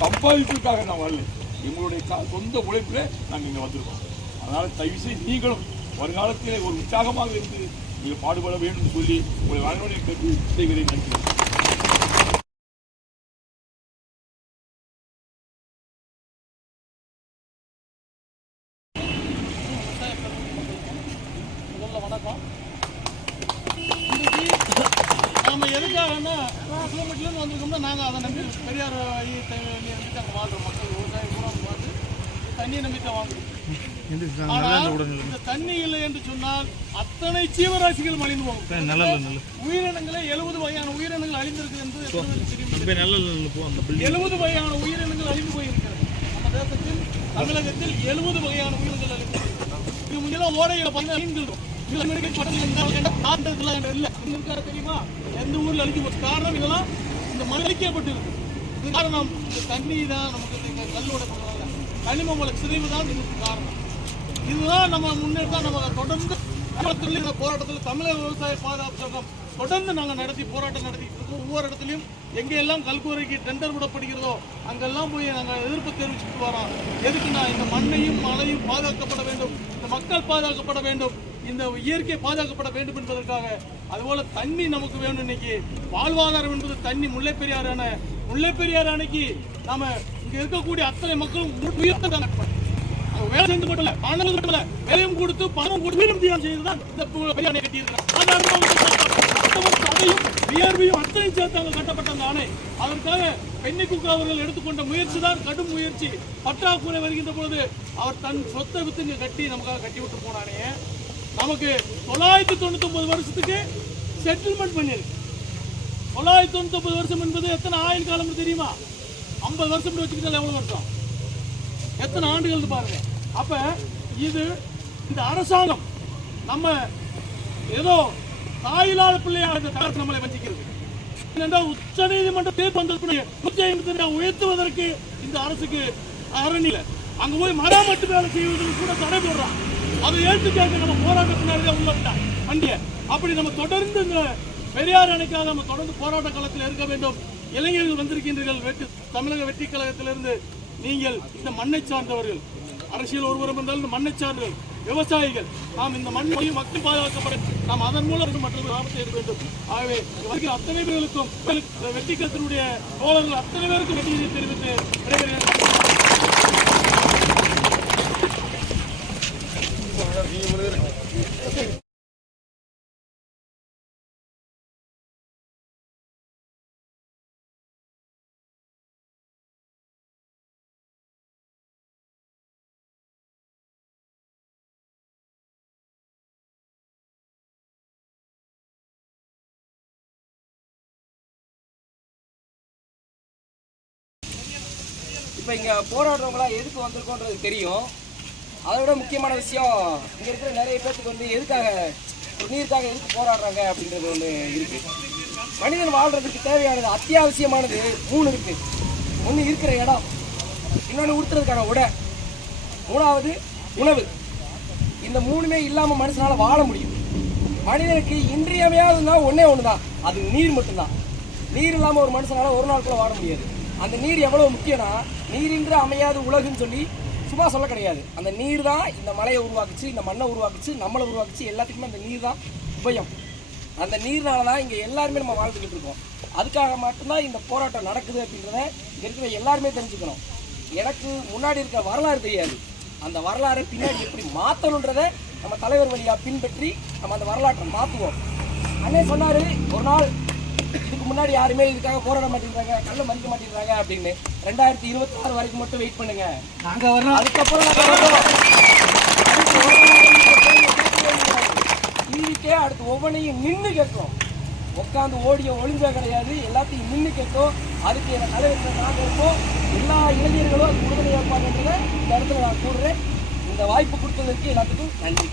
சம்பாதிப்பதற்காக நான் வரல, எங்களுடைய சொந்த உழைப்பில் நாங்கள் இங்கே வந்திருக்கோம். அதனால் தயவுசெய்து நீங்களும் வருங்காலத்திலே ஒரு உற்சாகமாக இருந்து நீங்கள் பாடுபட வேண்டும் சொல்லி உங்களை வரணுடைய கேட்டு செய்கிறேன். நன்றி. வணக்கம். நம்ம எதுக்காகன்னா கிலோமீட்டர்லேருந்து வந்திருக்கோம்னா நாங்கள் அதை நம்பி பெரியார் தண்ணியை நம்பி அங்கே வாழ்கிறோம். மக்கள் விவசாயம் கூட வந்து தண்ணியை நம்பி தான் வாங்குறோம். ஆனால் இந்த தண்ணி இல்லை என்று சொன்னால் அத்தனை ஜீவராசிகள் மலிந்து போகும். உயிரினங்களே 70 வகையான உயிரினங்கள் அழிந்திருக்குது என்று தெரியும். 70 வகையான உயிரினங்கள் அழிந்து போயிருக்கிறது. நம்ம தேசத்தில் தமிழகத்தில் 70 வகையான உயிரினங்கள் அழிந்து இது முன்னெல்லாம் ஓடைகளை பார்த்து மீன்கள் தெரியுமா? எந்த ஊர்ல அழிஞ்சு போச்சு காரணம் இதெல்லாம் இந்த மலைக்கப்பட்டிருக்கு. காரணம் இந்த தண்ணி தான் நமக்கு இந்த கல்லோட கனிம வள சிதைவு தான் இதுக்கு காரணம். இதுதான் நம்ம முன்னேற்ற நம்ம தொடர்ந்து போராட்டத்தில் தமிழக விவசாய பாதுகாப்பு சங்கம் தொடர்ந்து நாங்கள் போராட்டம் நடத்திட்டு இருக்கோம். ஒவ்வொரு இடத்துலையும் எங்கெல்லாம் கல்குவரைக்கு டெண்டர் விடப்படுகிறதோ அங்கெல்லாம் போய் நாங்கள் எதிர்ப்பு தெரிவிச்சுட்டு வரோம். எதுக்குன்னா இந்த மண்ணையும் மழையும் பாதுகாக்கப்பட வேண்டும், இந்த மக்கள் பாதுகாக்கப்பட வேண்டும், இந்த இயற்கை பாதுகாக்கப்பட வேண்டும் என்பதற்காக. அதுபோல தண்ணி நமக்கு வேணும். இன்னைக்கு வாழ்வாதாரம் என்பது தண்ணி. முல்லைப்பெரியாறு அணைக்கு நாம இங்க இருக்கக்கூடிய அத்தனை மக்களும் வேலை செஞ்சு மட்டும் இல்ல, வேலையும் கொடுத்து பணம் கொடுத்து செய்துதான் இந்த பெரிய அணை கட்டியிருக்கிறாங்க. வியர்வையும் அத்தனையும் சேர்த்து அங்க கட்டப்பட்ட அந்த அணை. அதற்காக பெண்ணிக்குக்கு அவர்கள் எடுத்துக்கொண்ட முயற்சி தான் கடும் முயற்சி. பற்றாக்குறை வருகின்ற பொழுது அவர் தன் சொத்தை வித்து இங்க கட்டி நமக்காக கட்டி விட்டு போனானே. நமக்கு 999 வருஷத்துக்கு செட்டில்மெண்ட் பண்ணிருக்கு. 999 வருஷம் என்பது எத்தனை ஆயுள் காலம் தெரியுமா? 50 வருஷம் வச்சுக்கிட்டால் எவ்வளவு வருஷம், எத்தனை ஆண்டுகள் பாருங்க. அப்ப இது இந்த அரசாங்கம் நம்ம ஏதோ தாயில்லாத பிள்ளையாக இந்த தகவல் நம்மளை வஞ்சிக்கிறது. உச்ச நீதிமன்ற தீர்ப்பு உயர்த்துவதற்கு இந்த அரசுக்கு அரணில அங்க போய் மராமத்து வேலை செய்வதற்கு கூட தடை போடுறான். அதை ஏற்றுக்காக நம்ம போராட்டத்தினாலே உள்ள வண்டிய அப்படி நம்ம தொடர்ந்து இந்த பெரியார் அணைக்காக நம்ம தொடர்ந்து போராட்ட களத்தில் இருக்க வேண்டும். இளைஞர்கள் வந்திருக்கின்றீர்கள் தமிழக வெற்றி கழகத்திலிருந்து. நீங்கள் இந்த மண்ணை சார்ந்தவர்கள், அரசியல் ஒருவரும் இருந்தாலும் இந்த மண்ணை சார்ந்தவர்கள், விவசாயிகள். நாம் இந்த மண்ணையும் மக்கள் பாதுகாக்கப்பட நாம் அதன் மூலம் மற்ற லாபத்தை எடுக்க வேண்டும். ஆகவே வருகிற அத்தனை பேர்களுக்கும் வெற்றி கழகத்தினுடைய தோழர்கள் அத்தனை பேருக்கும் வெற்றியை தெரிவித்து விடைபெறுகிறேன். இப்போ இங்கே போராடுறவங்களாம் எதுக்கு வந்திருக்கோன்றது தெரியும். அதை விட முக்கியமான விஷயம் இங்கே இருக்கிற நிறைய பேருக்கு வந்து எதுக்காக நீருக்காக எதுக்கு போராடுறாங்க அப்படின்றது ஒன்று இருக்குது. மனிதன் வாழ்கிறதுக்கு தேவையானது அத்தியாவசியமானது 3 இருக்குது. ஒன்று இருக்கிற இடம், இன்னொன்று உடுத்துறதுக்கான உடை, 3வது உணவு. இந்த 3மே இல்லாமல் மனுஷனால் வாழ முடியும். மனிதனுக்கு இன்றியமையாதுன்னா ஒன்று தான், அது நீர் மட்டும்தான். நீர் இல்லாமல் ஒரு மனுஷனால் ஒரு நாள் கூட வாழ முடியாது. அந்த நீர் எவ்வளோ முக்கியம்னா, நீரின்றி அமையாது உலகுன்னு சொல்லி சும்மா சொல்ல கிடையாது. அந்த நீர் தான் இந்த மலையை உருவாக்குச்சு, இந்த மண்ணை உருவாக்குச்சு, நம்மளை உருவாக்குச்சு. எல்லாத்துக்குமே அந்த நீர் தான் உபயம். அந்த நீர்னால தான் இங்கே எல்லாருமே நம்ம வாழ்ந்துக்கிட்டு இருக்கோம். அதுக்காக மட்டும்தான் இந்த போராட்டம் நடக்குது அப்படின்றத இருக்கிற எல்லாருமே தெரிஞ்சுக்கணும். எனக்கு முன்னாடி இருக்க வரலாறு தெரியாது. அந்த வரலாறு பின்னாடி எப்படி மாற்றணுன்றதை நம்ம தலைவர் வழியாக பின்பற்றி நம்ம அந்த வரலாற்றை மாற்றுவோம். அண்ணே சொன்னார் ஒரு நாள், இதுக்கு முன்னாடி யாருமே இதுக்காக போராட மாட்டேங்கிறாங்க, கல்ல மதிக்க மாட்டேங்கிறாங்க அப்படின்னு. 2026 வரைக்கும் மட்டும் வெயிட் பண்ணுங்க, நாங்க வரோம். அதுக்கப்புறம் நீதிக்கே அடுத்து ஒவ்வொன்றையும் நின்று கேட்கும். உட்காந்து ஓடிய ஒளிஞ்சா கிடையாது, எல்லாத்தையும் நின்று கேட்கும். அதுக்கு என் தலைவர்கள் நாங்கள் இருப்போம். எல்லா இளைஞர்களும் அது உறுதுணையாக இருப்பாங்கன்றதை இந்த இடத்துல நான் கூறுறேன். இந்த வாய்ப்பு கொடுத்ததற்கு எல்லாத்துக்கும் நன்றி.